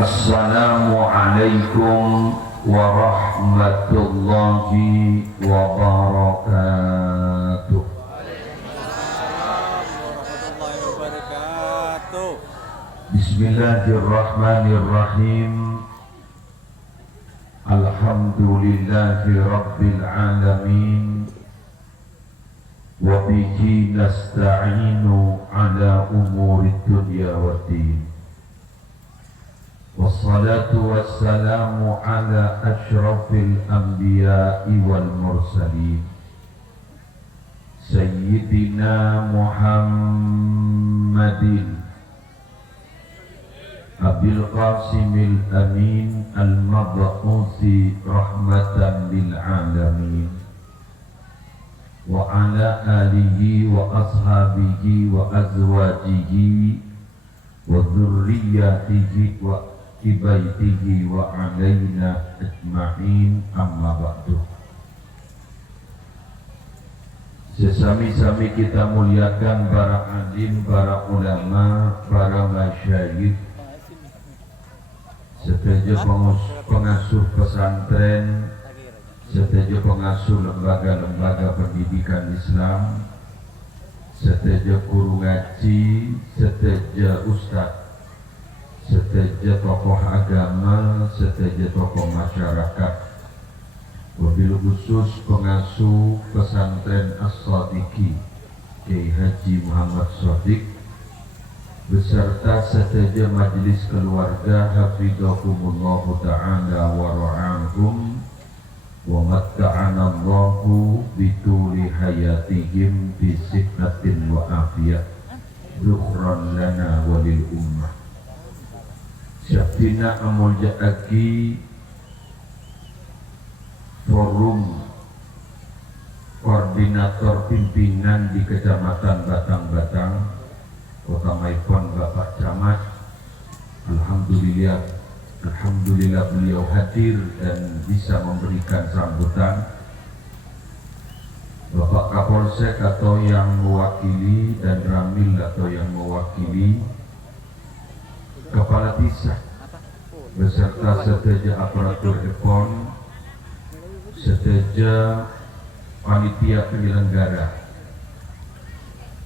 Assalamualaikum warahmatullahi wabarakatuh. Bismillahirrahmanirrahim. Alhamdulillahi rabbil alamin. Wa bihi nasta'inu ala umuri dunya waddin. Wassalatu wassalamu ala ashrafil anbiya'i wal mursalin Sayyidina Muhammadin Abil Qasimil Amin Al-Mab'uthi rahmatan lil alamin wa ala alihi wa ashabihi wa azwajihi wa dhurriyyatihi wa baitihi wa alaina ajma'in, amma ba'du. Sesami-sami kita muliakan para alim, para ulama, para masyayikh, setuju pengasuh pesantren, setuju pengasuh lembaga-lembaga pendidikan Islam, setuju guru ngaji, setuju ustaz, setuju tokoh agama, setuju tokoh masyarakat, wabil khusus pengasuh pesantren As-Sadiqi Kiai Haji Muhammad Shadiq beserta setuju majelis keluarga, hafidhahumullahu ta'ala wa ra'ahum wa matta'ana Allahu bituli hayatihim bi sihhatin wa afiyah dukhran lana walil ummah. Syafina Amuljaaki Forum Koordinator Pimpinan di Kecamatan Batang-Batang, Kota Maipon, Bapak Camat. Alhamdulillah beliau hadir dan bisa memberikan sambutan. Bapak Kapolsek atau yang mewakili dan Ramil atau yang mewakili, Kepala Desa beserta seteja aparatur EPON, seteja panitia penyelenggara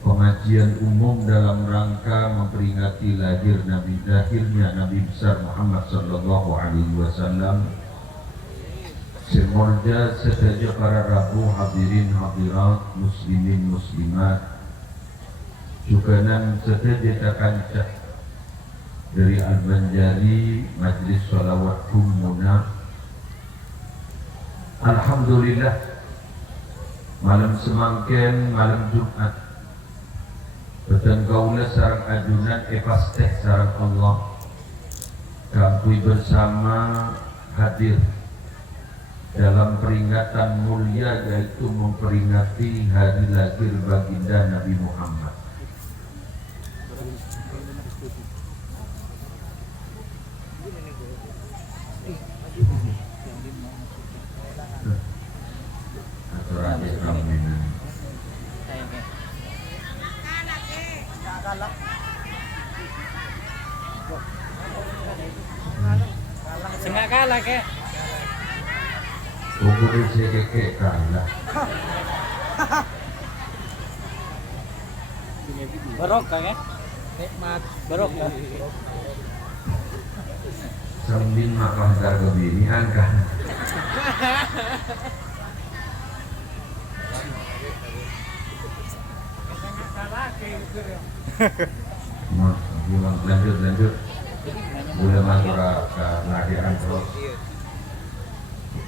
pengajian umum dalam rangka memperingati lahirnya Nabi besar Muhammad sallallahu alaihi wasallam, semorja seteja para rabu hadirin hadirat muslimin muslimat, juganan seteja kancah dari Al-Banjari Majlis Sholawat Muna. Alhamdulillah, malam semangken, malam Jumat beten kaula sareng ajunan pasteh sareng Allah kami bersama hadir dalam peringatan mulia, yaitu memperingati hari lahir baginda Nabi Muhammad. Sengak kalah ke? Umur saya keke kalah. Barokah ya? Nikmat barokah. Sambil makan harga binian kan. Lanjut. Boleh masuk ke lahiran terus.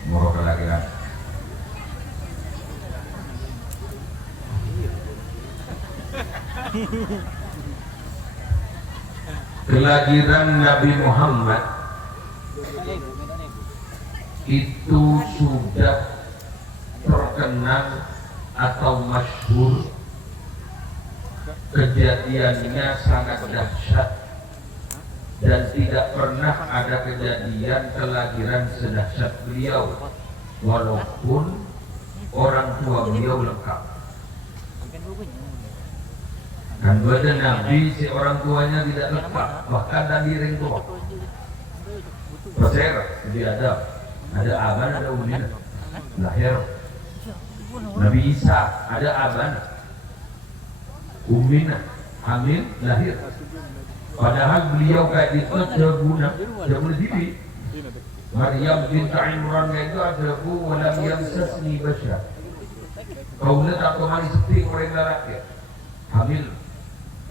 Mau ke lahiran. Kelahiran Nabi Muhammad itu sudah terkenal atau masyhur, kejadiannya sangat dahsyat dan tidak pernah ada kejadian kelahiran sedahsyat beliau, walaupun orang tua beliau lengkap. Dan pada Nabi si orang tuanya tidak lengkap, bahkan dari ring tua. Persera, jadi ada aban, ada umin, lahir. Nabi Isa ada aban, umin, hamil, lahir. Padahal beliau kayak itu jaguna, jaguna diri. Maryam binti Imran itu ada walam yamsasni bashar. Kaulah tak kemari seperti orang lelaki, hamil.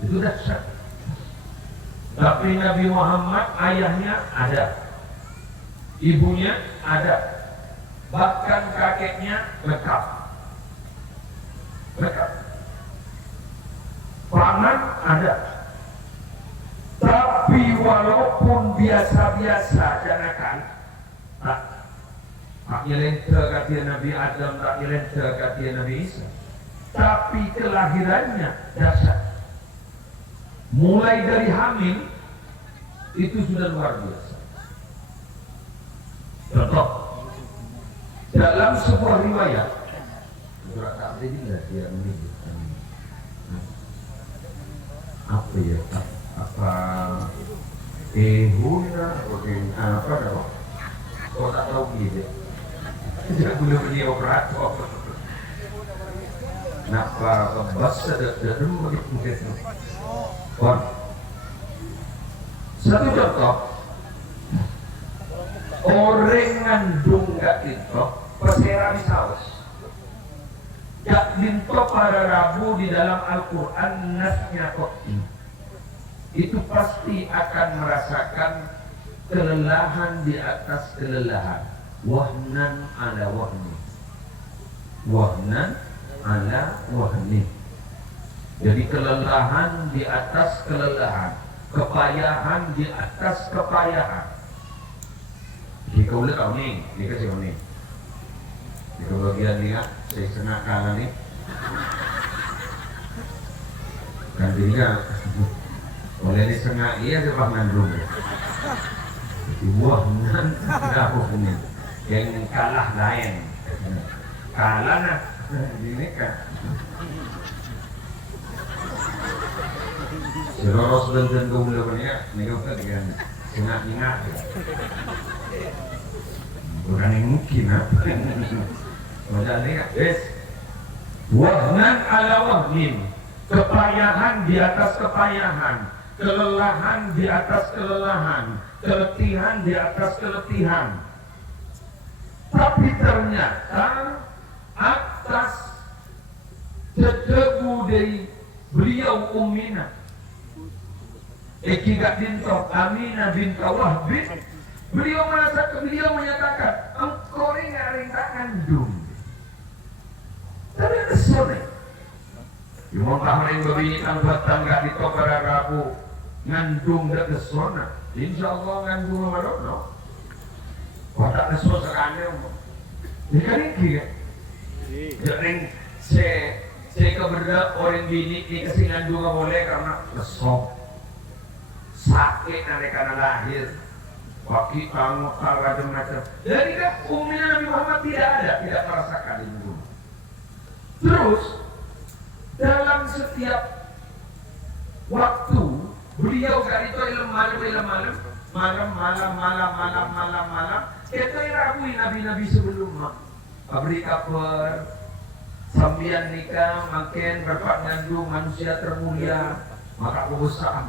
Itu dahsyat. Tapi Nabi Muhammad ayahnya ada, ibunya ada, bahkan kakeknya lengkap. Paman ada. Tapi walaupun biasa-biasa janakan, tak nyelenta kata Nabi Adam, tak nyelenta kata Nabi Isa. Tapi kelahirannya dahsyat. Mulai dari hamil itu sudah luar biasa. Contoh, dalam sebuah riwayat, surat Al-Baqarah dia menyebut apa ya? Apa huna apa dah? Kau tak tahu gitu. Tidak boleh beli operator. Napa bahasa dah dulu begitu. Kon. Satu contoh, orang ngandung gak itu persera saus. Gak linto para rabu di dalam Al-Quran nasnya kopi. Itu pasti akan merasakan kelelahan di atas kelelahan. Wahnan ala wahni. Wahnan ala wahni. Jadi kelelahan di atas kelelahan, kepayahan di atas kepayahan. Jika udah tahu nih, jika siapa nih? Jika bagian dia, saya senang kalah nih. Kan dirinya, oleh ini setengah iya sebab ngandung. Wah, tidak hukumnya. Yang kalah lain, kalah nah, ini kan. Seloros dan kemuliaannya negara dengan ingat-ingat. Bukan yang mungkin apa? Macam ni kan? Yes. Wahnan ala wahnin, kepayahan di atas kepayahan, kelelahan di atas kelelahan, keletihan di atas keletihan. Tapi ternyata atas cedebu dari beliau Ummina Eki gak dinto Aminah binta Wahbi, beliau menyatakan engkau ini gak ngandung. Tapi ada sore Imam Tahrin babini tanggatan gak dinto para rabu ngandung dak kesona. InsyaAllah ngandung marono. Kau tak kesona sekarang ini kan ini kan jadi saya keberdak orang bini ini kasih ngandung gak boleh karena kesok sakit nanti karena lahir wakil kamu macam-macam. Jadi kan umumnya Nabi Muhammad tidak merasakan itu. Terus dalam setiap waktu beliau kali itu malam itu rabui nabi-nabi sebelumnya pabrik kaper sambian nikah makin berpak ngandung manusia termulia maka kebesaan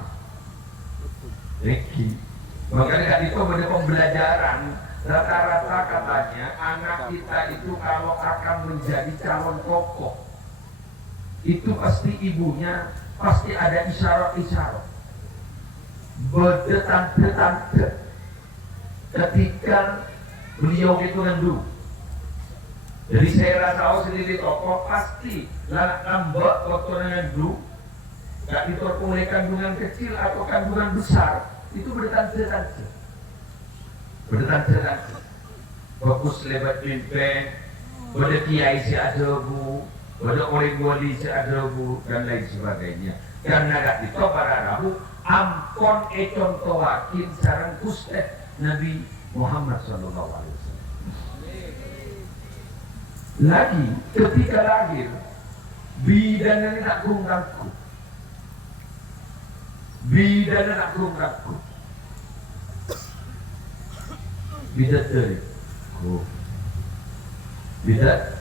Reki. Makanya itu ada pembelajaran. Rata-rata katanya anak kita itu kalau akan menjadi calon tokoh itu pasti ibunya pasti ada isyarat-isyarat. Berdetak-detak ketika beliau itu ngandung. Jadi saya rasa sendiri tokoh pasti lambat waktu ngandung. Gak ditorong oleh kandungan kecil atau kandungan besar itu berdetak-detak. Fokus lebat pimpin, pada kiai si adabu, pada orang wali si adabu dan lain sebagainya. Karena gak ditorong para rabu, ampon contoh wakin sarang kusteh Nabi Muhammad SAW. Lagi ketika lahir, bidannya tak kurang-kurang. Bidana nak kurung. bidadari. Oh. Bidadari.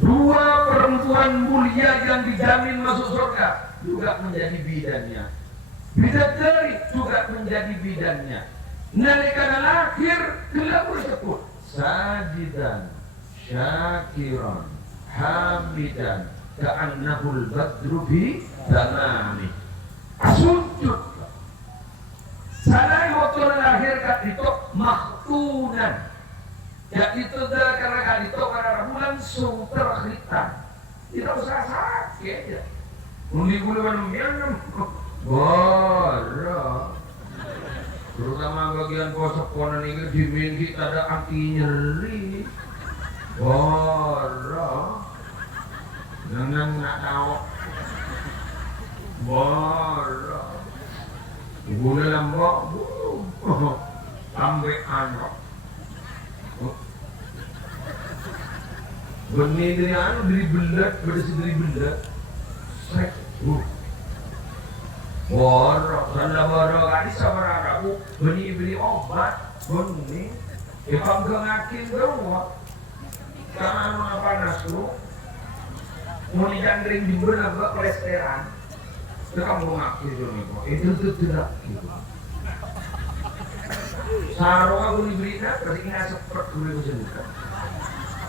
Dua perempuan mulia yang dijamin masuk surga juga menjadi bidannya. Bidadari juga menjadi bidannya. Nalikana lahir gelap tersebut sajidan syakiran hamidan ka'annahul badru bi tamami. Sujud. Sana waktu lahir kat itu makhtunan. Ya itu dah karena kali itu karena langsung terhitam. Tidak usah sakit ya. Muli-muli yang borok. Terutama bagian posokonan ini dimin kita ada anti nyeri. Borok. Nenang nak tahu. Borok. Gula lambok. Sampai anak. Benih dari anu dari belat, bersih dari belat. Sek, borok, sana borok, adi sama aku beli obat, benih. Ipam kengakin berumah, karena anu panas tu, mau dijandring di belah ke kolesteran, itu kamu ngakin tu ni, itu tidak. Sarung aku diberi nak, kasi kena sepet dulu aku sendiri.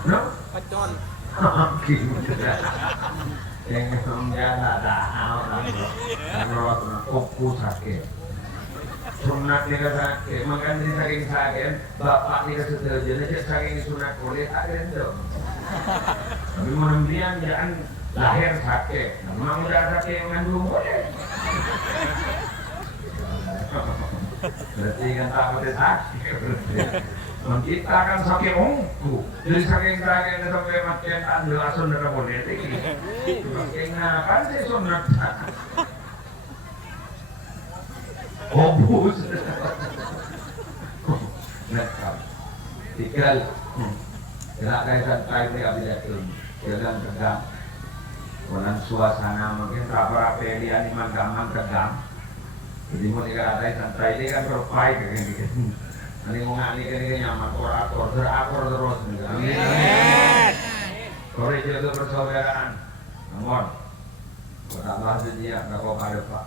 No? Pacon. Yang menjaga tahu kalau fokus sakit. Sunat dia sakit, makan di saking sakit, bapak dia setuju, jadi saking sunat kulit ada dong. Tapi mudah-mudahan jangan lahir sakit, memang udah sakit mengandung boleh. Berarti kan takutnya sakit. Kita kan sakit ongku, jadi saking sakit sampai makin tanda langsung dari politik. Saking apa sih sunat? Obus. Nakal. Tinggal. Gerak kayak santai ni abis itu, jalan tegang. Konon suasana mungkin rapi-rapi dia ni mandaman tegang. Jadi mau dikatakan santai dia kan berbaik kayak gitu. Nanti mau ngali kan nyaman akor terus. Amin. Sore jaga persaudaraan. Namun, bertambah dia nggak kau pada pak.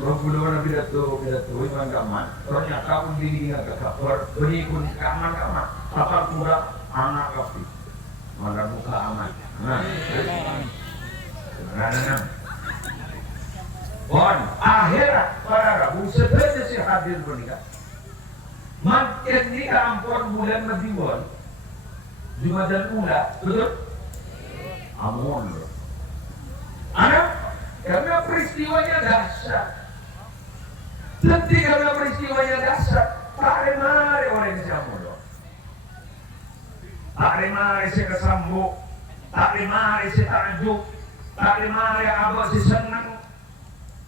Kalau bulu pidato iman kaman. Ternyata pun diri nggak kakak. Beri pun kaman. Apa kurang anak kapi. Mana muka aman. Nah, Bon, akhirat para rabu sebenarnya si hadir bernikah. Makin ni ampun bulan Madiwon, Jumadan Ula, betul? Amun. Anak, karena peristiwanya dahsyat. Tentu karena peristiwanya dahsyat, mari orang yang siamudo. Mari si kesambu, mari si tajuk, mari abah si senang.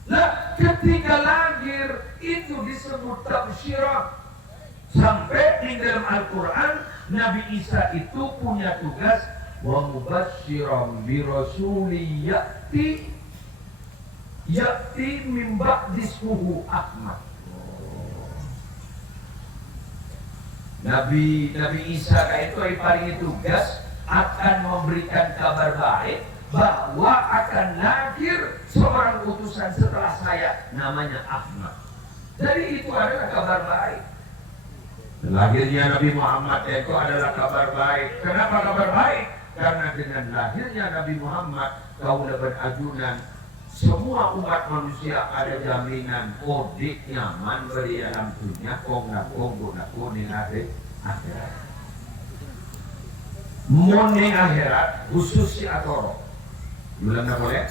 Nah, ketika lahir itu disebut tabsyirah. Sampai di dalam Al-Quran Nabi Isa itu punya tugas wa mubasysyiran bi rasuli ya'ti min ba'di ismuhu Ahmad. Nabi Isa itu paling tugas akan memberikan kabar baik bahwa akan lahir seorang utusan setelah saya namanya Ahmad. Jadi itu adalah kabar baik. Lahirnya Nabi Muhammad itu adalah kabar baik. Kenapa kabar baik? Karena dengan lahirnya Nabi Muhammad kaulah berajunan semua umat manusia ada jaminan kodik nyaman beri dalam dunia kong kuning akhirat. Moning akhirat khusus si Atoro. Bulan tak boleh.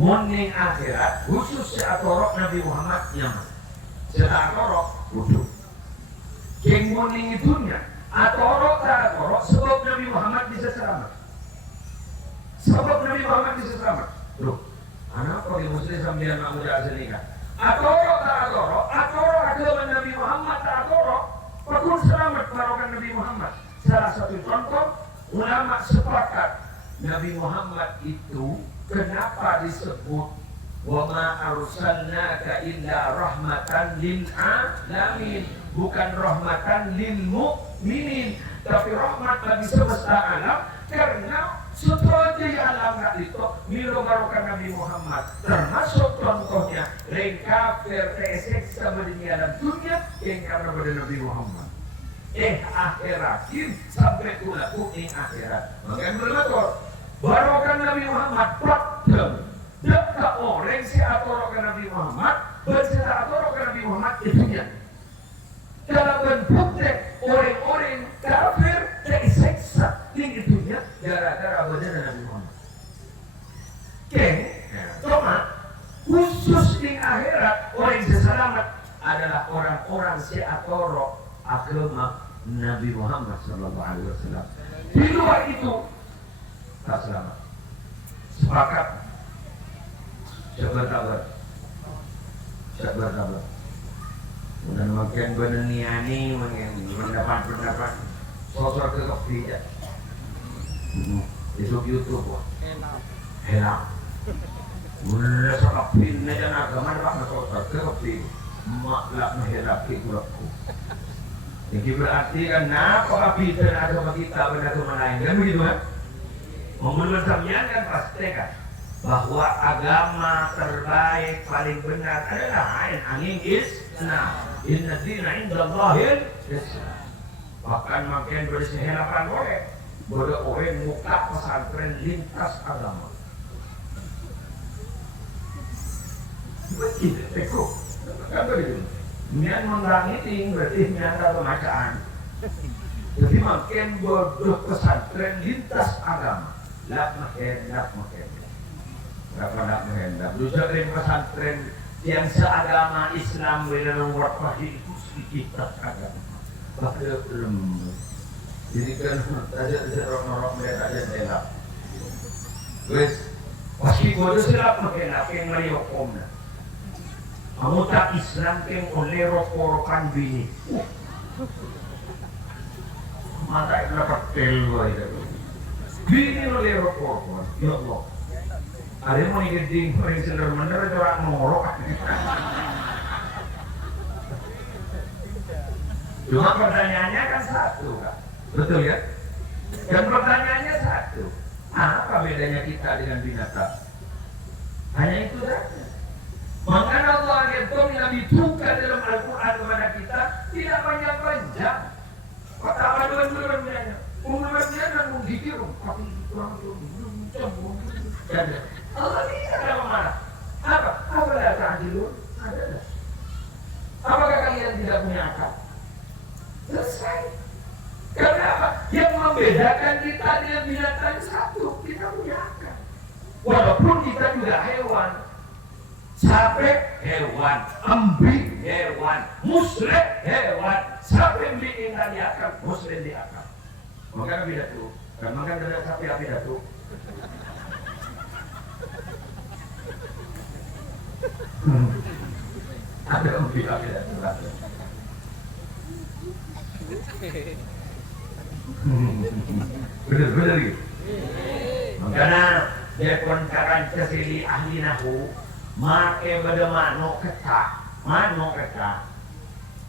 Moning akhirat khusus si Atoro Nabi Muhammad nyaman. Setelah Atoro wudhu. Yang moning itunya Atoro tak Atoro sebab Nabi Muhammad bisa selamat. Sebab Nabi Muhammad bisa selamat. Loh, anak kau di muslim sambil nak muda aslinya. Atoro tak Atoro agama Nabi Muhammad tak Atoro. Pakun selamat barokan Nabi Muhammad. Salah satu contoh ulama sepakat Nabi Muhammad itu kenapa disebut Wa ma arsalnaka illa rahmatan lil alamin. Bukan rahmatan lil mu'minin, tapi rahmat bagi semesta alam. Karena setuju alam gak itu milo barokan Nabi Muhammad. Termasuk contohnya lain kafir teesek sama di alam dunia yang karena pada Nabi Muhammad. Akhiratin sampai kulaku akhirat. Makanya berlator barokan Nabi Muhammad praktem. Dekat orang si atorokan Nabi Muhammad bersita atorokan Nabi Muhammad itunya. Dalam bentuk orang-orang kafir terseksa tinggi itunya gara-gara benar Nabi Muhammad. Cuma khusus di akhirat orang yang selamat adalah orang-orang si atorok agama Nabi Muhammad Sallallahu Alaihi Wasallam. Di luar itu tak selamat. Sepakat. Sabar. Dan makin beneniani mendapat sosok kekepijak. Besok YouTube wah. Helak. Mulai sekepin aja agama dapat sosok kekepin. Maklak menghelak ikutku. Jadi berarti kan apa kita agama kita benda tu lain kan begitu kan? Menurut sampean kan pasti kan bahwa agama terbaik paling benar adalah angin Islam. Inna dina indallahil Islam. Bahkan makin bersihelapan boleh bodoh orang muka pesantren lintas agama. Begitu tekuk. Kan begitu. Nian menrangiting berarti nian pemacaan. Jadi makin bodoh pesantren lintas agama. Lak makin. Berapa menghendap. Juga pesantren yang seagama Islam dalam waktu itu sedikit agama. Bahkan belum. Jadi kan ada norok mereka aja delap. Wes, pasti bodoh silap menghendap yang meriokomna. Kamu tak Islam yang oleh rokorokan bini. Mata itu dapat telu aja. Bini oleh rokorokan. Ya Allah. Ada yang mau ngeding paling bener itu orang ngorok. Cuma pertanyaannya kan satu kan, betul ya? Dan pertanyaannya satu, apa bedanya kita dengan binatang? Hanya itu saja. Makanya Allah yang ditukan dalam Al-Quran kepada kita tidak panjang-panjang. Kata dua-duanya, umumnya dan menggigil, tapi kurang jadi Allah tidak ada marah. Apa datang dulu? Ada. Apakah kalian tidak punya akal? Selesai. Karena apa? Yang membedakan kita dengan binatang satu, kita punya akal. Walaupun kita juga hewan. Sapi hewan, embi hewan, muslim hewan. Sapi embi indah di akal, muslim di akal. Maka beda tuh. Karena kan ada sapi beda tuh. Ada embi beda tuh. Bener gitu. Makanya dia koncaran kesili ahli nahu make pada mano ketak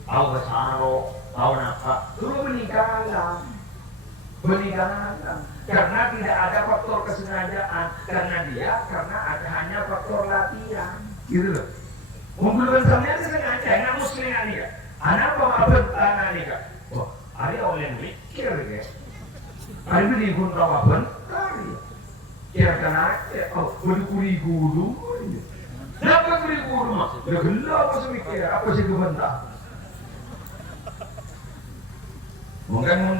au besaro au napa dulu meninggalan karena tidak ada faktor kesengajaan karena ada hanya faktor latihan gitu loh. Mungkin sampean sengaja anak muslim ani ya anak apa tanah ni kak oh ada orang mikir ya ada beli pun kawan kali kira-kira oh beri guru kenapa beri guru mah ya gelap apa semikir apa sih kebentak mungkin mau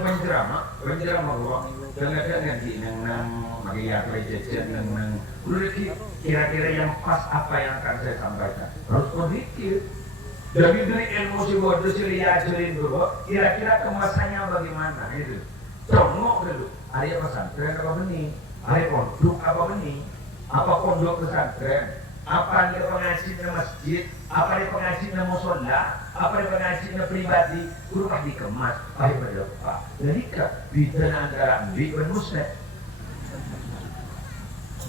pencerama gua kadang-kadang di nang Maria Prejejen nang udah kira-kira yang pas apa yang akan saya sampaikan harus berpikir dari ilmu si bodoh si liajelin dulu kira-kira kemasannya bagaimana itu congok dulu ada pesantren apa benih ada pondok apa benih apa pondok pesantren apa dia pengajian masjid apa dia pengajian musola apa dia pengajian pribadi rumah dikemas baik berdoa jadi ke bidana antara ambi dan muslim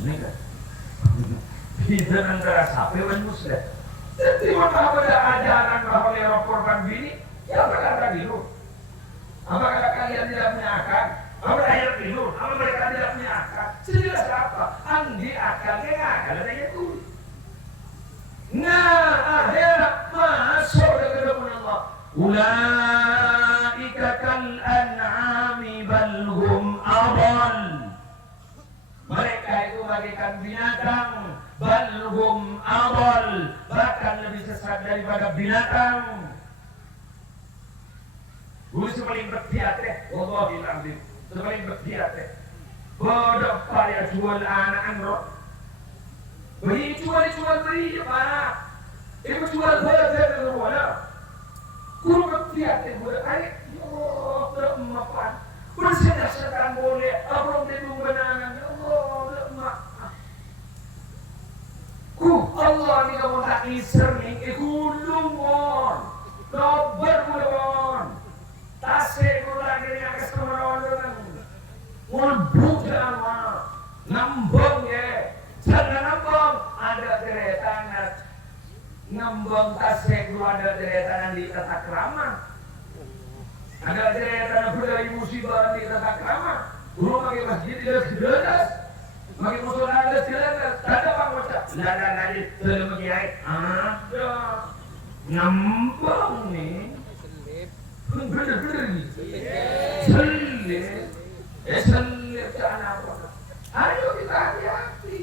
ini kan Kita antara sapi dan muslim. Jadi mana ada ajaran bahwa lewat korban bini, ya berkata dulu. Apakah kalian tidak punya akal? Apa ayat dulu? Apa mereka tidak punya akal? Sejelas apa? Andi akalnya akal ada itu. Nah, akhirat masuk ke dalam Allah. Ulaika kal an'ami bal hum adall. Mereka itu bagaikan binatang, bal hum adall, bahkan lebih sesat daripada binatang. Gue paling berdiat wallahi alazim, paling berdiat bodoh pada jual anak anro. Beli jual beli pak, itu jual beli wala. Guru berdiat bodoh ayat, oh beremapan, bersedah sedang boleh, abang tebung benangan, oh beremap. Allah ni kamu tak iser ni, gulung on, dober gulung. Tasik gula gini yang kesemeron mulbuk sama ngembong ya jangan ngembong ada deretan ngembong tasik gula ada deretan di tata krama ada deretan budaya musibah di tata krama guru pakai masjid di deras pakai musola di deras ada bang bocah ada lagi belum kiai ada ngembong nih bener-bener nih selip ke anak orang. Ayo kita hati-hati.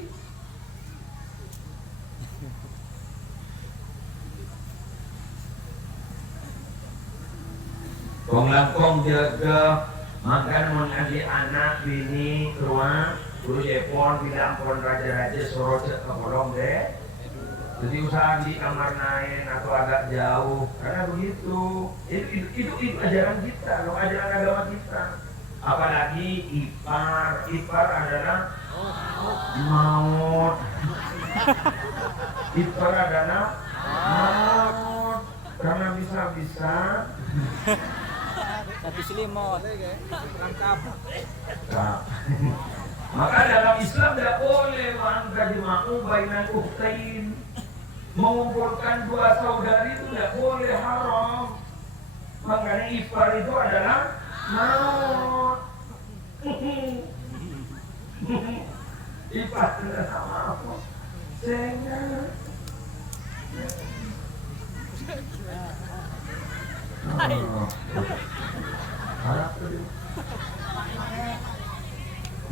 Kong langkong jaga makan mengaji anak bini keluar guru jepon bilang pon raja-raja sorot ke kolong deh. Jadi usaha di kamar lain atau agak jauh karena begitu itu ajaran kita, loh, ajaran agama kita. Apalagi ipar adalah maut. Ipar adalah maut karena bisa tapi selimut lengkap. Maka dalam Islam tidak boleh menjma'u bainal ukhtain. Mengumpulkan dua saudari itu tidak boleh, haram. Makanya ipar itu adalah maut. Ipar tidak sama apa? Sehingga harap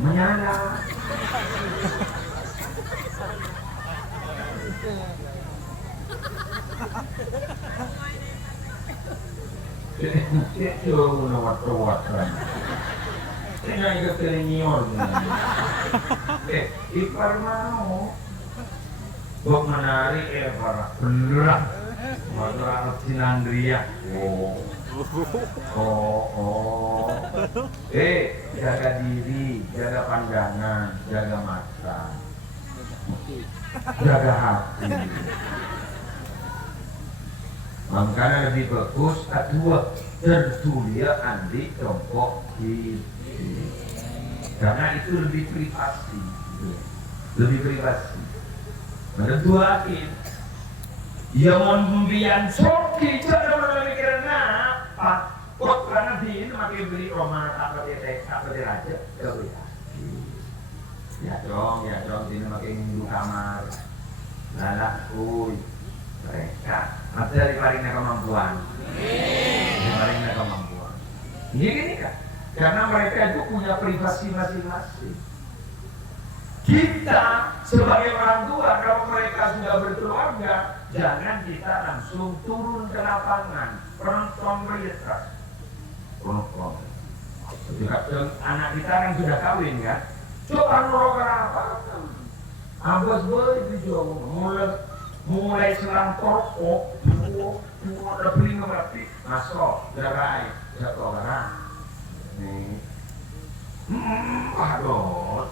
menyala. Itu nawat-nawatan. Ini yang ketelinyor. Ipar mau bok menari para beneran. Matra Sinandria. Jaga diri, jaga pandangan, jaga mata, jaga hati. Makanya lebih bagus kedua tertulia andi kelompok diri, karena itu lebih privasi, menentuakin. Ya mau pembian soki cara memikirkan apa? Kok karena di ini makin beli rumah apa di raja, ya dong, ini makin minggu kamar, lalah kuy mereka. Masih dari paringnya kemampuan. Ini kan, karena mereka itu punya privasi masing-masing. Kita sebagai orang tua, kalau mereka sudah berkeluarga, jangan kita langsung turun ke lapangan, konfrontir. Ketika anak kita yang sudah kawin kan, coba nurut apa? Abas boleh dijual, mulai selang toko, ada beli ngerti, masuk, gerai, jatuh barang. Nih, aduh,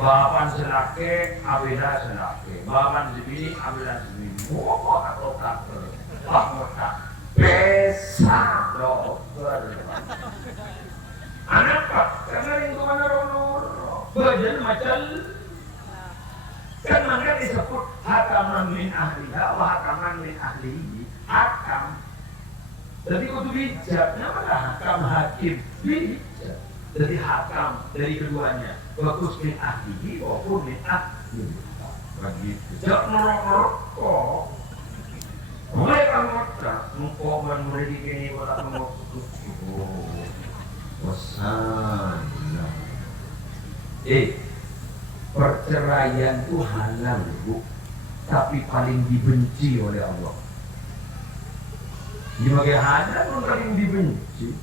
bapan selake, abeda selake, bapan sebini, abeda sebini. Wah, otak, otak, besar loh. Anak pak, karena lingkungan orang bajan macam kan mana disebut hakaman min ahliha wa hakaman min ahlihi. Hakam. Jadi kudu bijak. Namanya hakam hakim. Bijak. Jadi hakam dari keduanya. Bagus min ahlihi maupun min ahlihi. Begitu. Jangan norok-norok kok. Mereka ngotak. Mumpok menurut ini walau mengokut. Bosan. Perceraian itu halal, Bu, tapi paling dibenci oleh Allah. Sebagai halal pun paling dibenci.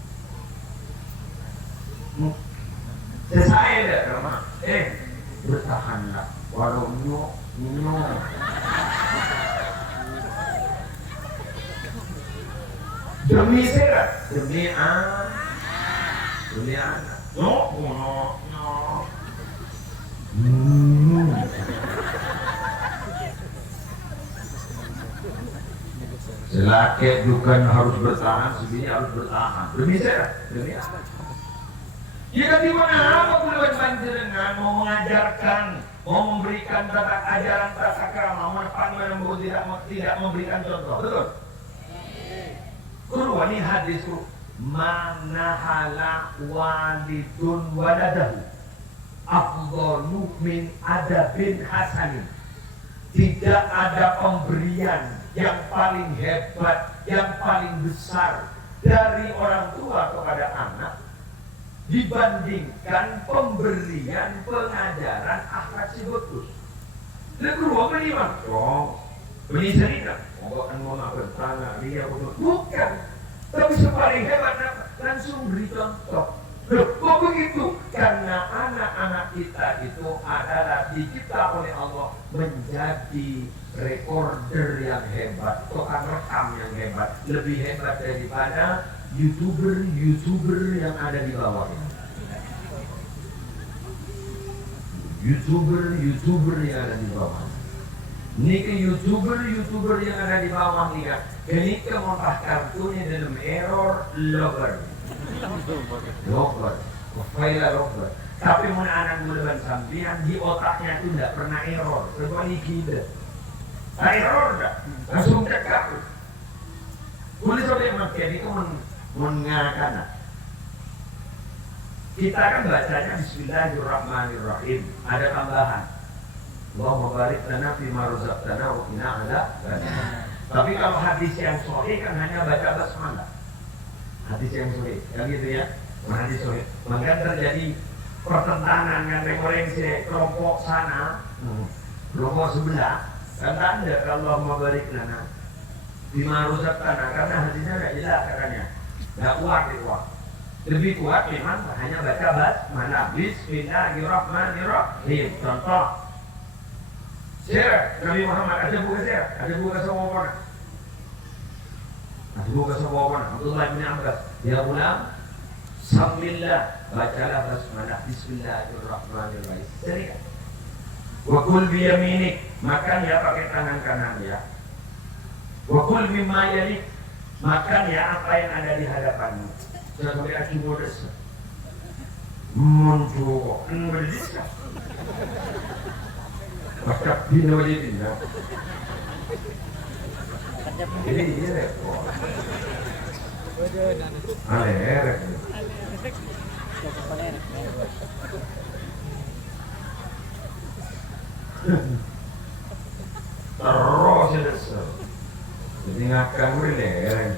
Selesai dah, Rama. Bertahanlah, walau nyok. Demi serat, demi anak. No. Selaki bukan harus bertahan, sebini harus bertahan. Demi saya, demi apa? Ya kan di mana apa puluhan panjenengan mau mengajarkan, mau memberikan tata ajaran tata krama, menepan tidak memberikan contoh, betul? Kedua ini hadis manahala walidun waladahu afdalu min adabin hasanin. Tidak ada pemberian yang paling hebat, yang paling besar dari orang tua kepada anak dibandingkan pemberian pengajaran akhlak si bagus. Kedua menimang beli cerita, kan mau bertanya dia bukan, tapi sepaling hebat langsung beri contoh. Loh, kok begitu? Karena anak-anak kita itu adalah dicipta oleh Allah menjadi recorder yang hebat, tukang rekam yang hebat, lebih hebat daripada YouTuber yang ada di bawah ini. YouTuber yang ada di bawah. Niki YouTuber yang ada di bawah nih kan. Ini kemontah kartunya dalam error logger. Logger. Tapi mun anak mulaban sampean di otaknya itu tidak pernah error. Kecuali kita. Error dah. Langsung cekak. Boleh sampai makin itu mengakan. Kita kan bacanya Bismillahirrahmanirrahim. Ada tambahan. Allahumma barik lana fima razaqtana wa qina adzabannar. Tapi kalau hadis yang sahih kan hanya baca basmalah. Hadis yang sahih, kan gitu ya. Hadis sahih. Maka terjadi pertentangan dengan orang kelompok sana, kelompok sebelah. Kan tanda kalau Allahumma barik lana fima razaqtana, karena hadisnya tidak jelas katanya. Tidak kuat itu. Lebih kuat memang hanya baca basmalah. Bismillahirrahmanirrahim. Contoh. Share Nabi Muhammad ada buka share, ada buka semua Abdullah bin Abbas, ya ulam, sambillah, bacalah basmalah, Bismillahirrahmanirrahim. Share. Wa kul bi yaminik, makan ya pakai tangan kanan ya. Wa kul mimma yalik, makan ya apa yang ada di hadapanmu. Jangan sampai acu bodes. Muncul, berdisah. Macam bina wajib bina. Ini dia repot. Alerek. Terus ya. Jadi ngakak gue lereng.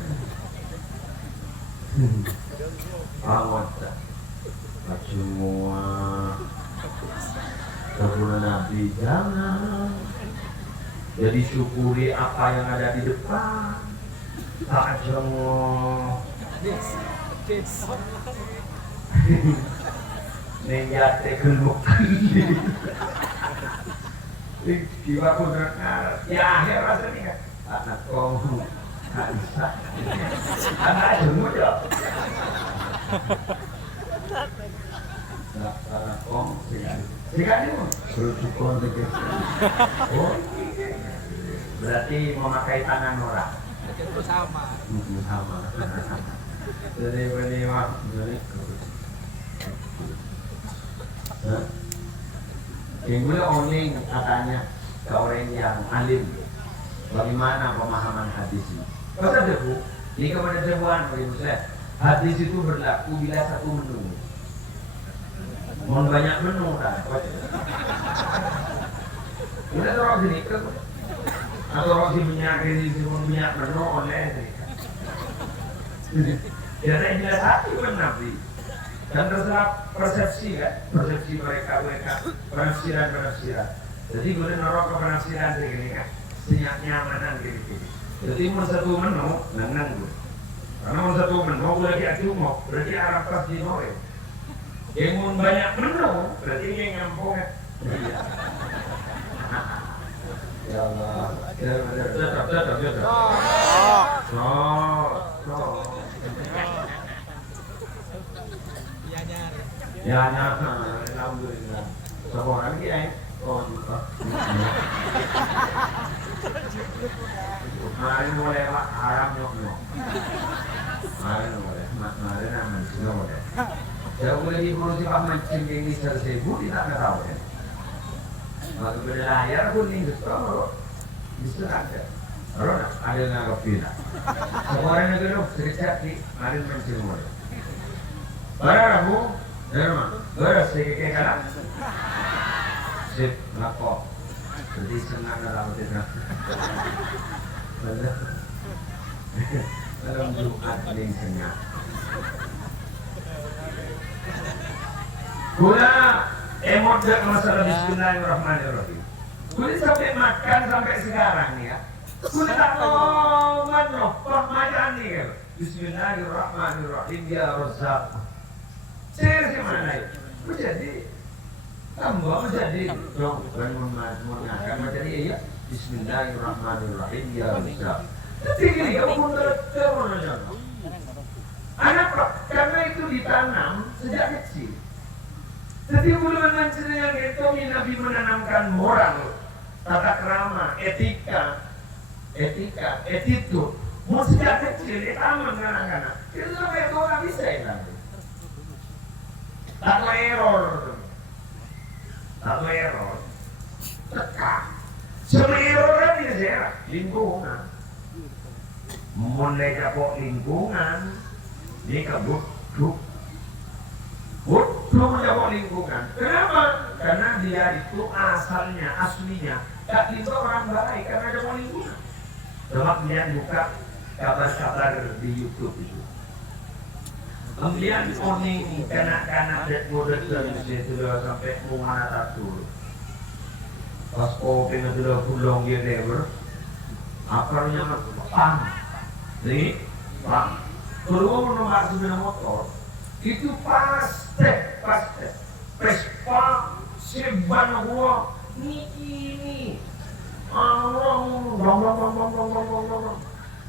Awat tak. Semua. Kebunan Nabi jangan. Jadi syukuri apa yang ada di depan. Tak jengok. Nengyate geluk. Tiba pun ya akhir rasanya kan. Anak kong. Tak bisa. Anak jenguk ya. Anak kong. Sekarang ini bersyukur dikit. Oh, berarti memakai tangan orang. Itu sama. Sama. Jadi ini mah, yang gue oning katanya ke orang yang alim bagaimana pemahaman hadis ini. Masa debu, ini kepada debuan bagi Muslim. Hadis itu berlaku bila satu menu. Mau banyak menu dah. Udah orang sini ke atau orang sini punya menu oleh jadi jelas hati kan Nabi. Dan terserah persepsi kan, persepsi mereka penafsiran. Jadi boleh norok ke penafsiran begini kan, senyap nyamanan gitu. Jadi mau satu menu, nang gue. Karena mau satu menu lagi adu mau, berarti arah pas di noe. Yang mau banyak menu, berarti yang ngampung ya. Ya Allah, tetap. Ya, alhamdulillah. Seorang dia, Kemarin boleh pak haram nyok. Kemarin boleh, kemarin aman sudah boleh. Jauh boleh diurusi pak mancing ini 1.000 tidak tahu ya. Maka berlayar pun ini betul, bisa ada. Orang ada nggak kepila. Seorang yang gedung sedikit di kemarin mancing boleh. Barang aku, derma, beres sedikit kalah. Sip, lapor. Jadi senang dalam tidak. Dalam Jumat paling senang. Guna emot dak masalah Bismillahirrahmanirrahim. Guna sampai makan sampai sekarang nih ya. Guna tak ngomong loh pemajan nih ya. Bismillahirrahmanirrahim ya Razzaq. Serius mana itu? Jadi tambah menjadi dong mengakan menjadi ya Bismillahirrahmanirrahim ya Razzaq. Jadi kamu mendengar anak karena itu ditanam sejak kecil. Jadi bulan yang itu Nabi menanamkan moral, tata krama, etika, attitude. Mau sejak kecil ditanam anak-anak. Itu sampai itu nggak bisa ya. Tak error. Tekak. Semua error di daerah lingkungan. Mulai kapok lingkungan, ini kebutuh menjawab lingkungan. Kenapa? Karena dia itu aslinya tak itu orang baik karena ada lingkungan. Coba kalian buka kabar-kabar di YouTube itu. Kemudian warning kanak-kanak dan muda sudah sampai mana tatul. Pas kopi sudah pulang dia lever, akarnya pang, nih pang. Keluar nomor sepeda motor itu pasti, Vespa, seban gua, ini,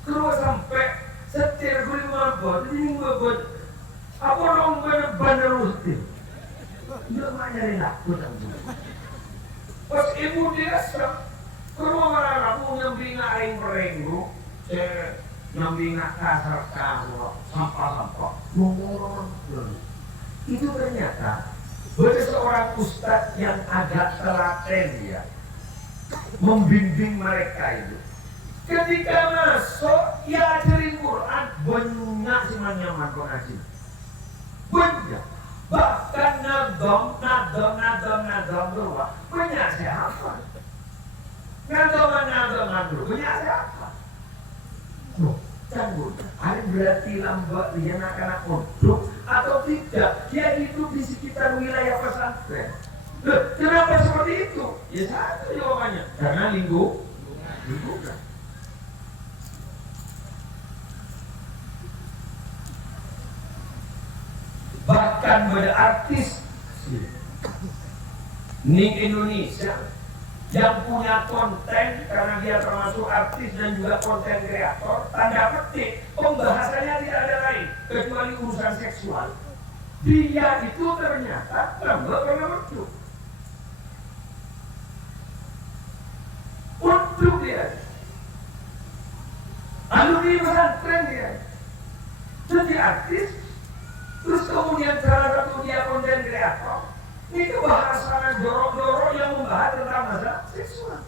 keluar sampai setir gue mabot, ini mabot. Apa orang benar-benar rutin? Dia nggak nyari laku pas ibu dia keluar aku nyambing aing merenggu, nyambing kasar sampah. Itu ternyata ada seorang ustadz yang agak telaten ya, membimbing mereka itu. Ketika masuk, ya ajarin Quran, banyak sih nyaman kau ngasih. Banyak, bahkan nadom dua banyak siapa? Nadom banyak siapa? Loh, canggul, ada berarti lambat dia anak untuk atau tidak? Dia hidup di sekitar wilayah pesantren. Loh, kenapa seperti itu? Ya satu jawabannya, karena lingkungan. Bahkan pada artis di Indonesia yang punya konten karena dia termasuk artis dan juga konten kreator, tanda petik pembahasannya tidak ada lain kecuali urusan seksual. Dia itu ternyata nggak pernah merdu. Untuk dia alumni pesantren dia jadi artis. Terus kemudian salah satu dia konten kreator, itu bahasan jorok-jorok yang membahas tentang masalah seksual.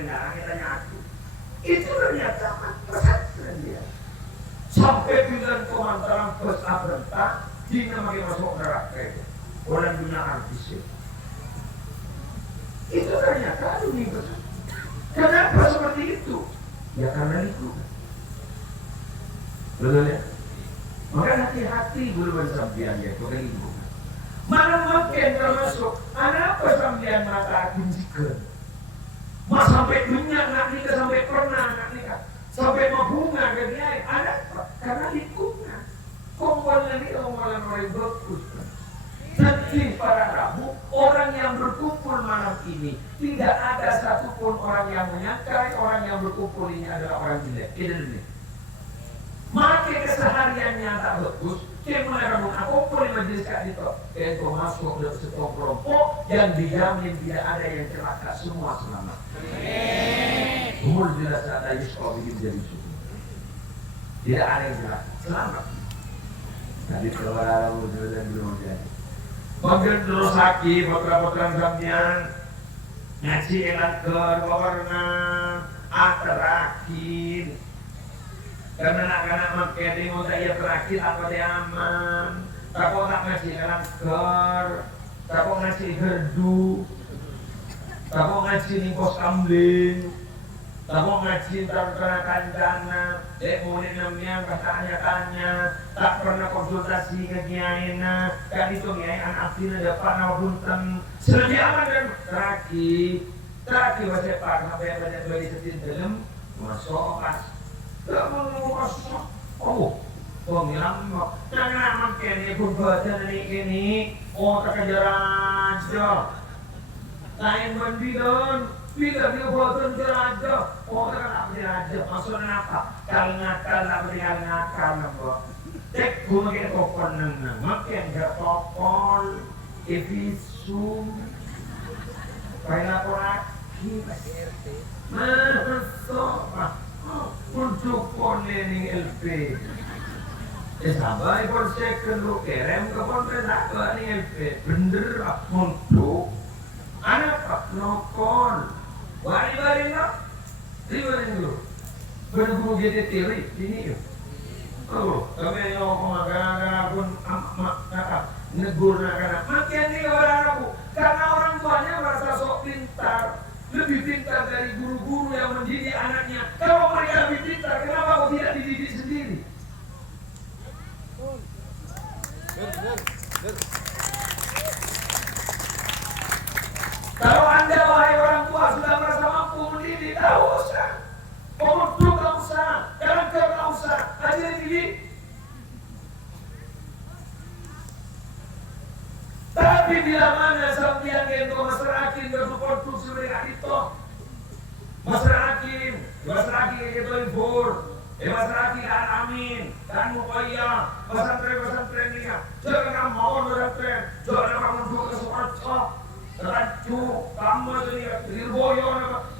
pengendara kita nyatu. Itu ternyata pesantren dia. Sampai bilang komandan bus abrentak, dia makin masuk neraka itu. Orang dunia artis itu ternyata dunia pesantren. Kenapa seperti itu? Ya karena itu. Betul ya? Maka hati-hati guru sampeyan ya, bukan itu. Mana mungkin termasuk anak sampeyan mata kunjikeun. Mas sampai dunia nak nikah, sampai pernah nak nikah, sampai mau bunga ke dia, ada karena lingkungan. Komponen ini omongan orang bagus. Nanti para Rabu, orang yang berkumpul malam ini tidak ada satupun orang yang menyangka orang yang berkumpul ini adalah orang jelek. Ini. Makin kesehariannya tak bagus, dia menerangkan apapun di majelis kak itu, dia masuk ke sebuah kelompok yang dijamin tidak ada yang celaka, semua selamat. Umur jelas ada Yusuf bikin jadi suku. Tidak ada yang celaka, selamat. Tadi keluar umur dan belum jadi. Mungkin terus sakit, putra-putra sampeyan ngaji enak ke warna terakhir. Karena anak-anak makin di muda ia terakhir apa dia aman. Tapi tak ngasih enak ker, tapi ngasih herdu, tapi ngasih ningkos kambing, tapi ngasih terkena kancana. Mulai namanya tanya, tak pernah konsultasi ke kiainya, kan itu kiai anak aslinya dapat nama bunten. Selebih aman dan terakhir wajib pak sampai banyak beli setin dalam masuk pas. Tak mau masuk. Pengilang jangan makin ini berbadan ini. Tak kejar aja. Lain bandingan. Bila dia buatan jeraja, orang tak jeraja, maksudnya apa? Kalau ngakal tak berikan ngakal, nampak. Cek gue makin topon neng, makin gak topon, evisum, kayak lapor lagi, masuk, untuk pon ini LP. Sampai pon second lu kerem ke pon pesaka ini LP, bener untuk. Anak pak nopon. Bari-bari nak, bari dulu. Benar-benar jadi teori ini. Kami yang makan pun negur nak. Makin ni orang aku, karena orang tuanya merasa sok pintar, lebih pintar dari guru-guru yang mendidik anaknya. Kalau mereka lebih pintar, kenapa kau tidak dididik sendiri? Kalau anda wahai orang tua sudah merasa mampu mendidik, tak usah. Pemuduk tak usah, karakter tak usah, ajarin didik. Tapi bila mana sampai yang masyarakat bersupport sebenarnya itu, masyarakat itu libur, masyarakat kan amin, kan mukaya, pesantren ini, jangan mau pesantren, jangan bangun dua kesukaan. Rancu, kamu ini Lirboyo,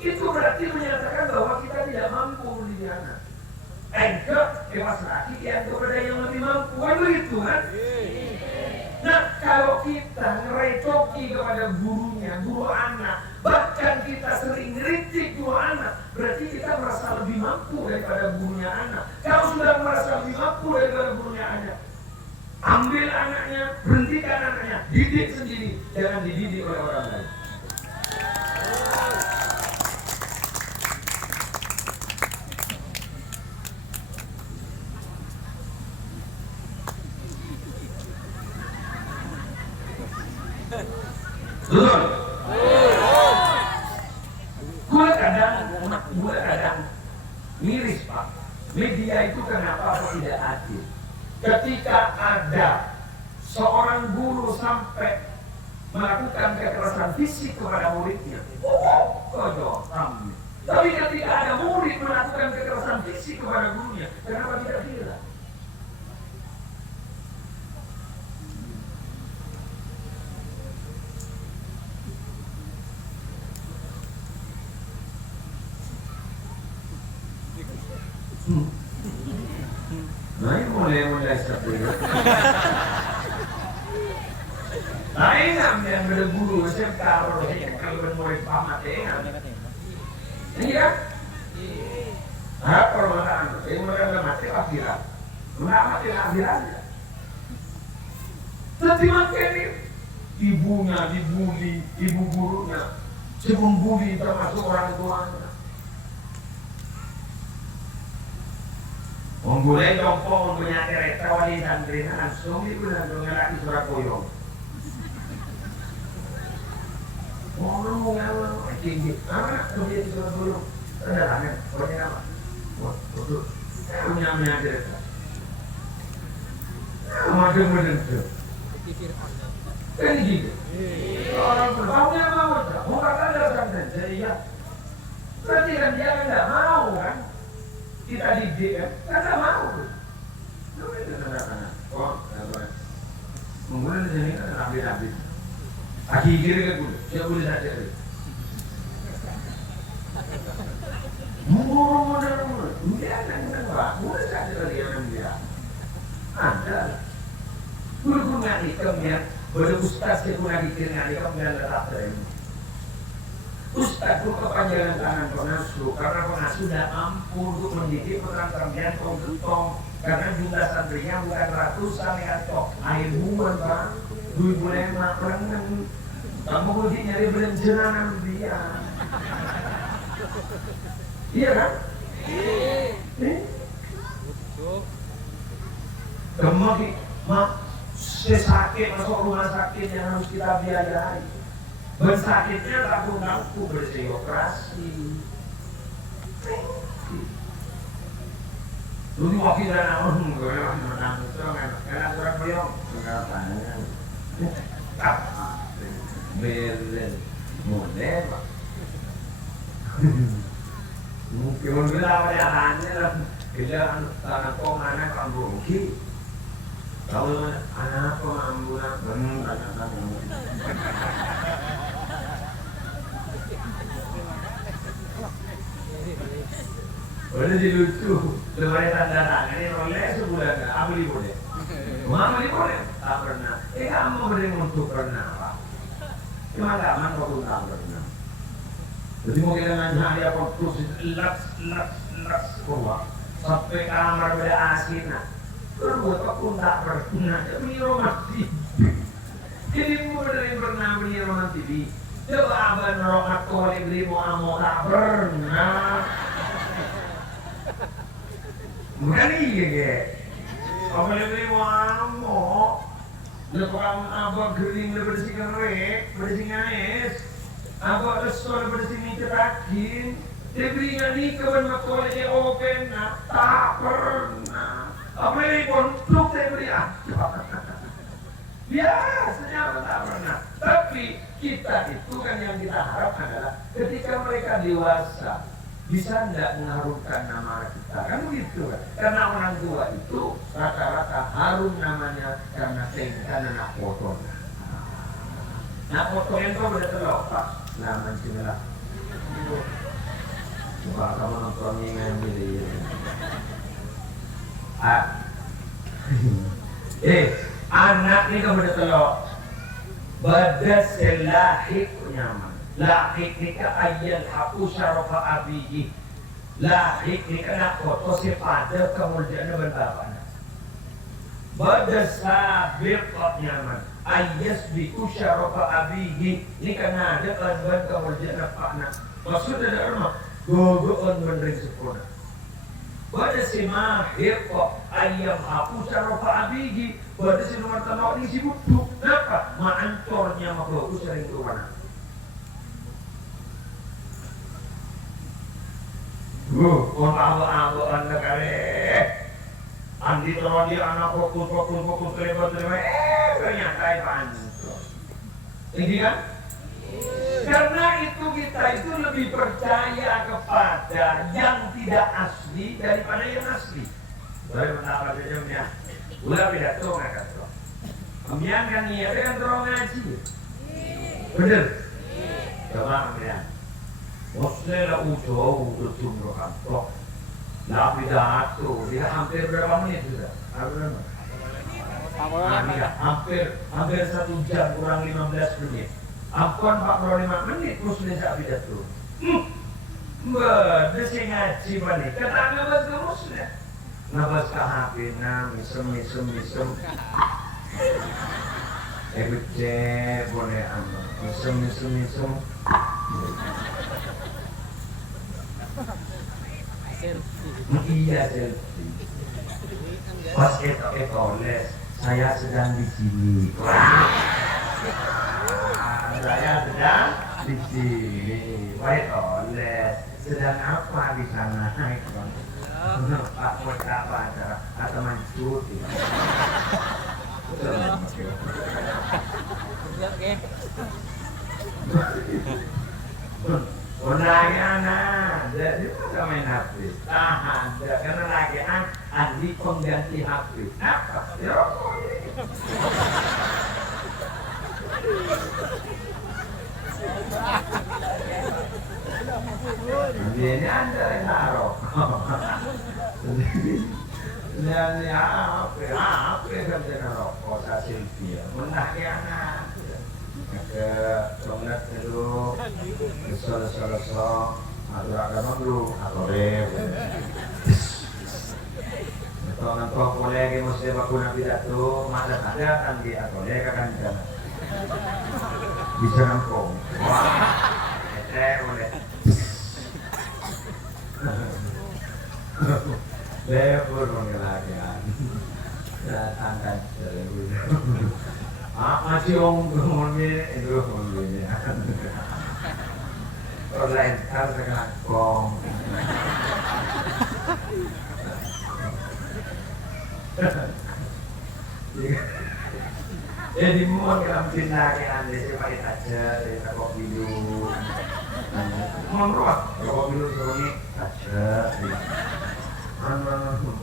itu berarti menyatakan bahwa kita tidak mampu mendidik anak. Dewas lagi yang kepada yang lebih mampu, kan begitu kan? Nah, kalau kita ngerecoki kepada gurunya, guru anak, bahkan kita sering ngeritik guru anak, berarti kita merasa lebih mampu daripada gurunya anak. Kalau sudah merasa lebih mampu daripada gurunya anak, ambil anaknya, berhentikan anaknya, didik sendiri, jangan dididik oleh orang lain. Betul. Gue kadang miris pak. Media itu kenapa tidak adil? Ketika ada seorang guru sampai melakukan kekerasan fisik kepada muridnya, kami. Tapi ketika ada murid melakukan kekerasan fisik kepada gurunya, kenapa tidak viral? Nah, mulai seperti itu. Lain yang berguru SMK kalau murid pamat Iya. Harap permasalahan, yang mereka mati akhirat, mereka mati akhiratnya. Nanti makin ibunya dibully, ibu gurunya membuli termasuk orang tuanya. Menggulai jompong punya kereta wali santri langsung itu langsung ngelaki surat koyong. Ngomong tinggi, anak kemudian surat koyong. Sederhana, orangnya apa? Punya kereta. Macam-macam tu. Kan gitu. Orang bermaunya mau, bukan ada santan. Jadi ya, berarti kan dia tidak mau kan? Kita didik kan? Tidak mau. Itu tanda-tanda. Oh, menggunakan di sini kan habis-habis. Kaki kiri ke kuda, dia boleh saja. Murah-murah, dia kan boleh saja dia orang dia. Ada. Guru nggak hitamnya, berustaz itu nggak dikira hitam dan letak terima. Ustaz itu kepanjangan tangan pengasuh, karena pengasuh tidak mampu untuk mendidik penerang-terang tong karena jumlah santrinya bukan ratusan ya toh. Air bulan bang, 2005 perenang, kamu mesti nyari berenjenan dia. Iya kan? Kemudian sesakit masuk rumah sakit yang harus kita biayai. Bersakitnya tak mampu bersih operasi. Dulu wakil dan namun gue menang itu karena surat beliau mengatakan tak belen model. Mungkin apa ya hanya lah kita anak kau mana kamu mungkin kalau anak kau ambulan benar kata-kata. Boleh dilucu, lebaran tanda tangan ini oleh sebulan nggak? Ambil boleh, mau boleh? Tak pernah. Kamu beri untuk pernah pak? Cuma nggak man kau tak pernah. Jadi mau kita nanya apa terus las keluar sampai kamar beda asina. Terus buat aku tak pernah. Jadi rumah TV. Jadi mau beri pernah beli rumah TV. Coba abang rokat kau beli mau tak pernah. Bukan iya ke? Apa lebih mau? Lepas abang kering bersihkan rek, bersihkan es. Abang restoran bersihkan terakin. Dia berikan di kawan makhluk dia open tak pernah. Apa ini untuk saya beri biasanya tak pernah. Tapi kita itu kan yang kita harap adalah ketika mereka dewasa. Bisa tidak mengharumkan nama kita, kan begitu kan? Karena orang tua itu rata-rata harum namanya karena tengkan anak foto. Nah foto yang kau boleh terlepas, nama cina. Coba kamu nonton yang ini. Anak ni kau boleh terlepas. Badas selahik nyaman. Lahik ni ka ayal hapu syarafa abihi. Lahik ni ka nak foto si pada kemudian berbapaknya. Bada sabiq nyaman. Ayas biku syarafa abihi. Ni ka nada ban kemudian bapaknya. Maksudnya ada rumah. Gogoon menring sempurna. Bada si mahir ayam hapu syarafa abihi. Bada si nomor tanah ni si butuh. Kenapa? Maantornya makhluk sering berwarna. Kung abo-abo anda kali andi terus dia anak fokus terima ternyata itu ini kan karena itu kita itu lebih percaya kepada yang tidak asli daripada yang asli. Boleh mendapat jadinya ulah pidato nggak kata kemudian kan iya kan terong ngaji bener coba kemudian Maksudnya jauh jumlah kantor. Nah pidato, dia hampir berapa menit sudah? Hampir 1 jam kurang 15 menit. Ampun 45 menit terus dia pidato. Mbak, desi ngaji balik. Kata ngebas gemus ya. Ngebas ke HP na, misem. Gede, boleh amat. Misem. Iya, selfie. Pas kita les, saya sedang di sini. Saya sedang di sini. Wait, les. Sedang apa di sana? Pak mau apa acara? Atau main cuti? Undangan, jadi masa main HP? Tahan, karena lagi Andi pengganti HP. Apa? Ya, ini Anda yang naruh. Ini apa kan dengan rokok hasil dia. Menarik anak. Ke donat dulu, kesel atau agama dulu, atau Atau boleh ke muslim aku nabi datu, masa ada kan di atau akan jalan. Bisa nampung. Boleh. Level mengelakkan. Datangkan dari masih ngomongnya itu ngomongnya. Lain kali dengan kong. Jadi mohon dalam cinta ke anda supaya aja dari takut bilu. Mohon ruang takut bilu ini aja.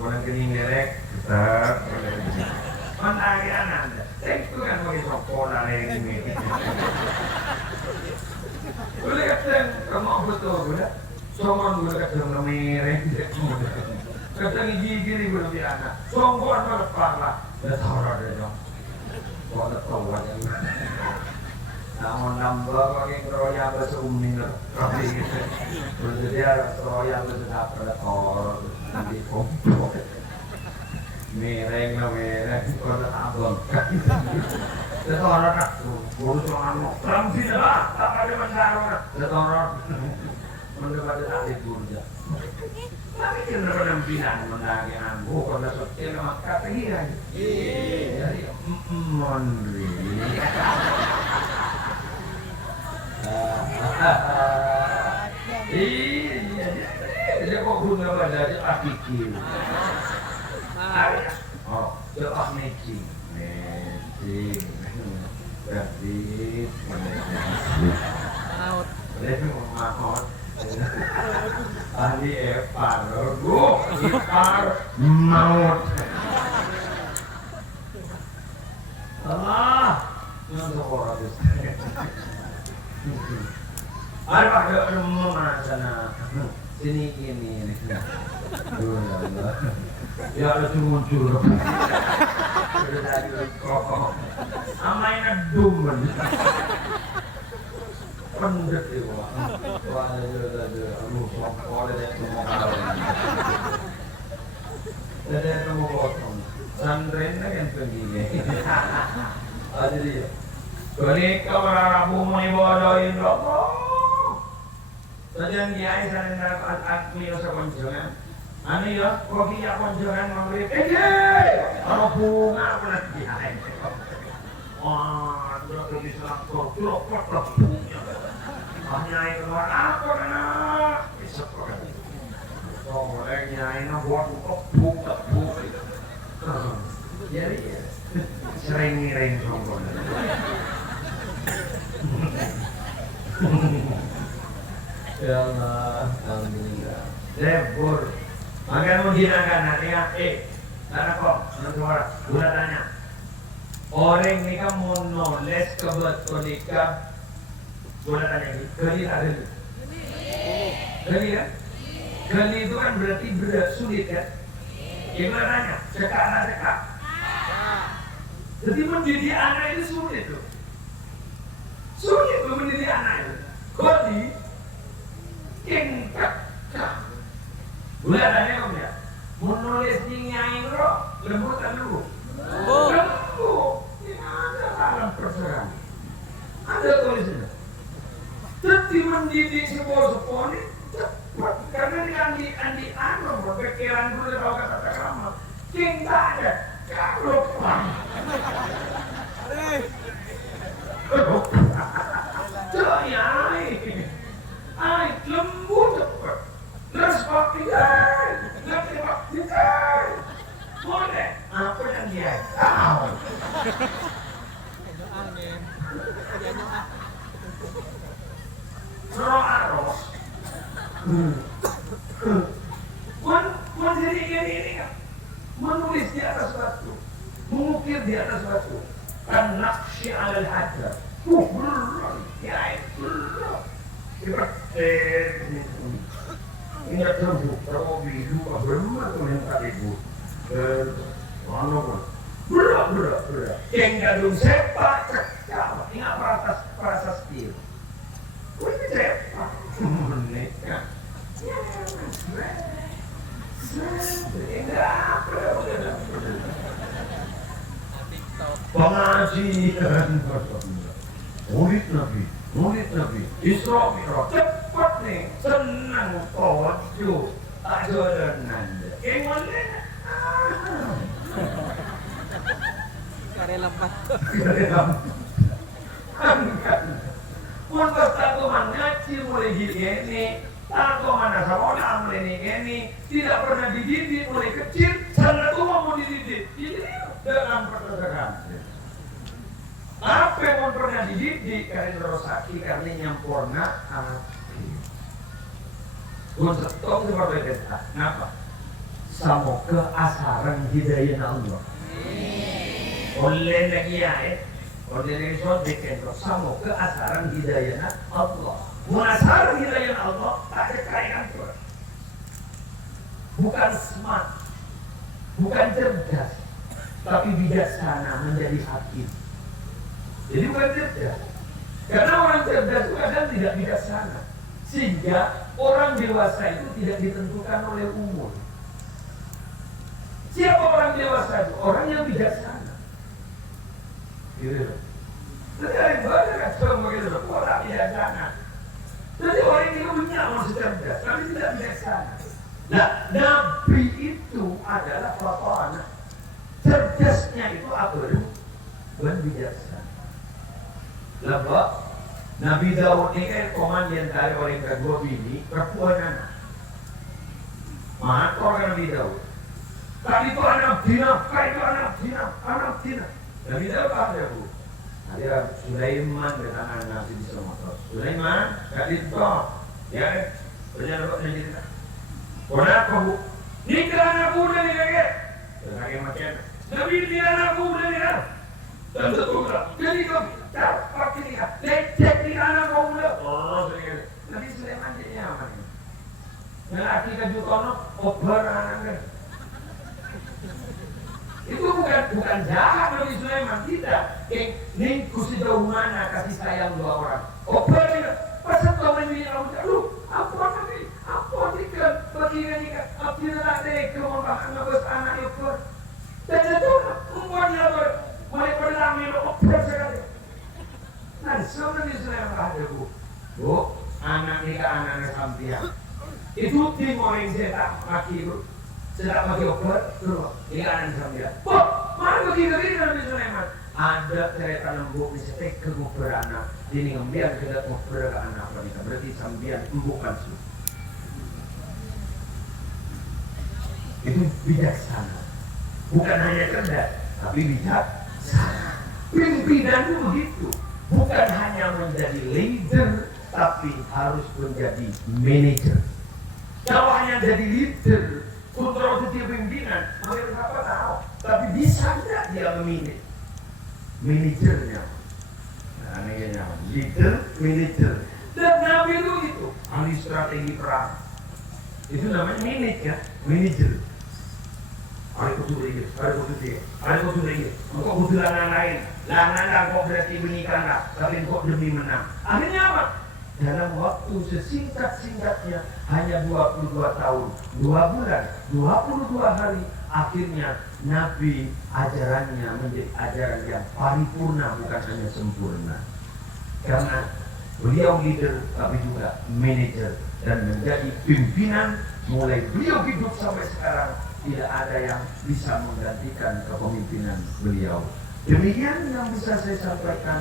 Boleh kening derek tetap. Menagi anda. Itu kan bagi sokola ini. Boleh kata kamu betul boleh. Sombong boleh kata mereng. Kata gigi boleh di anak. Sombong melepas lah. Dah tahu dah dong. Kau dah tahu aja. Namun nambah pakai keroyak bersumning tapi boleh dia keroyak bersedap pada kor di kompor. Mereng, kau dah abang. Setoran aku, urus orang ramsi dah, tak ada masalah. Setoran, mendapat ahli burja. Tapi kita dapat pimpinan mendangi aku, kalau sosial memang kata iya. Jadi mondri. Iya, dia kok guna pada dia akikil. Oh, dia akikil. Berarti maut ahli ipar maut Allah ada pakai rumah sana sini ini ya ada muncul sudah dari kok amainya dumen pendek itu wah ada sompol ada semua ada semua potong sandrennya kan begini ada dia balik ke Rabu mau bodohin loh saja kiai saya dapat akmi usah kunjungan ani ya kopi ya kunjungan maghrib kalau bunga pernah kiai wah udah bisa korok punya nyai keluar apa kena bisa kan boleh nyai buat buka jadi ya sering sombong ya Allah alhamdulillah lebur makan menghinakan hatinya karena kok menurut gula tanya orang ini kan mau noles kebetulan gula tanya geli ada geli kan geli itu kan berarti berat sulit kan gimana tanya cekak jadi mendidik anak itu sulit tuh mendidik anak itu geli Kengkak. Boleh ada yang ya? Menulis nyai bro, lembut kan dulu. Lembut. Ini ada dalam perserang. Ada tulisnya. Tetapi mendidik sebuah ini cepat. Karena di andi anu berpikiran dulu kalau kata kerama. Kengkak ada. Kalau pang. Trời ơi, ai lembut cepat. Terus pakai nanti pakai boleh. Apa yang dia tahu? Angin. Dia nyoa. Roh aros. Jadi ini kan menulis di atas batu, mengukir di atas batu, kan naqshi alal hajar. Ya itu. Ingat dulu, kalau biru berumah tuh yang tadi bu, berat. Yang gadung sepak, cekal. Ingat prasasti. Ini sepak, menikah. Pengajian, murid Nabi, Isra Mi'raj, cepat nih, senang tawadhu, tak ada nanda. Gimana? Kare lempat. Pun satu mengaji mulai gini, atau mana sekolah mulai gini, tidak pernah dididik mulai kecil, sangat tua mau dididik. Ini dengan pertengkaran. Apa yang pernah dididik karena rosaki karena nyampurna api. Gue setong seperti itu. Kenapa? Semoga asaran hidayah Allah. Oleh negiyai, oleh negiyai bikin semoga asaran hidayah Allah. Asaran hidayah Allah tak kekayaan tuh. Bukan smart, bukan cerdas, tapi bijaksana menjadi hakim. Jadi bukan cerdas. Karena orang cerdas itu kadang tidak bijaksana. Sehingga orang dewasa itu tidak ditentukan oleh umur. Siapa orang dewasa itu? Orang yang bijaksana. Gitu. Jadi ada yang banyak kacau begitu. Orang bijaksana. Jadi orang itu punya maksud cerdas, tapi tidak bijaksana. Nah, Nabi itu adalah anak. Cerdasnya itu apa? Bukan bijaksana. Lebak Nabi Daud ini kan komandan dari orang kedua bini perempuan anak. Mator kan Nabi Daud. Tadi itu anak Dina. Nabi Daud ada bu. Ada Sulaiman di tangan Nabi di Sumatera. Sulaiman tadi itu ya berjalan dari kita. Kenapa bu? Nikah anak muda nih kakek. Kakek macam Nabi ini anak muda nih kan. Dan betul tak? Jadi kau pakai ni kan? Lecet ni anak kau muda. Oh, Nabi Sulaiman dia apa ni? Lelaki kaju kono obar anak kan? Itu bukan jahat Nabi Sulaiman, tidak. Ni sejauh mana kasih sayang dua orang? Obar ni kan? Pasal kau menjadi orang muda. Lu, apa nanti? Apa ni kan? Bagaimana ni kan? Apa ni nak dek? Kau makan nabas anak obar. Dan itu umur dia ber. Mulai berlami lo oper sekali. Nah, sebenarnya Sulaiman ada bu, anak nikah anaknya sampian. Itu tim orang yang sedang maki bu, sedang maki oper, terus nikah anaknya sampian. Bu, mana begitu Nabi Sulaiman? Ada cerita lembut di setek ke oper anak, ini ngambil ke oper ke anak wanita. Berarti sampian bukan su. Itu bijaksana, bukan hanya cerdas, tapi bijak. Pimpinan itu begitu, bukan hanya menjadi leader, tapi harus menjadi manager. Kalau hanya jadi leader, kontrol setiap pimpinan, mungkin apa tahu, tapi bisa tidak dia memanage manajernya. Nah, leader, manager. Dan Nabi itu gitu, ahli strategi perang. Itu namanya manage ya, manager. Engkau butuh langan lain. Langan kau berarti menikah, tapi engkau demi menang. Akhirnya apa? dalam waktu sesingkat-singkatnya hanya 22 tahun, 2 bulan, 22 hari, akhirnya Nabi ajarannya menjadi ajaran yang paripurna, bukan hanya sempurna. Karena beliau leader tapi juga manajer dan menjadi pimpinan. Mulai beliau hidup sampai sekarang tidak ada yang bisa menggantikan kepemimpinan beliau. Demikian yang bisa saya sampaikan,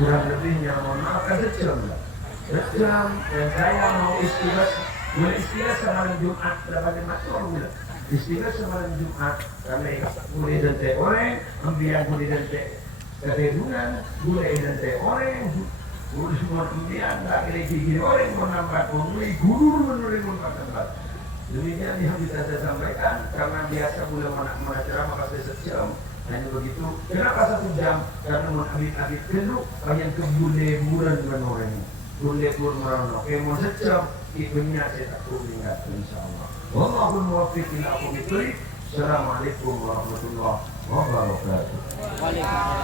kurang lebihnya mohon maaf, sejam dan saya mau istirahat. Boleh istirahat semalam Jumat, dapat dimaksud boleh istirahat semalam Jumat, kami boleh dan teh oreng, ambian boleh dan teh ketedunan, boleh dan teh oreng, boleh semua ambian, tak kira gigi oreng menambah, mulai guru menurut tempat. Demikian yang bisa saya sampaikan, karena biasa boleh mana ceramah kasih sejam. Hanya begitu, kenapa 1 jam? Karena mengambil-ambil keluk yang kebule buran menoreng, bule pun meronok. Mau sejam, ibunya saya tak perlu ingat, insyaAllah. Wallahul muwaffiq ila aqwamit thoriq. Assalamualaikum warahmatullahi wabarakatuh. Waalaikumsalam.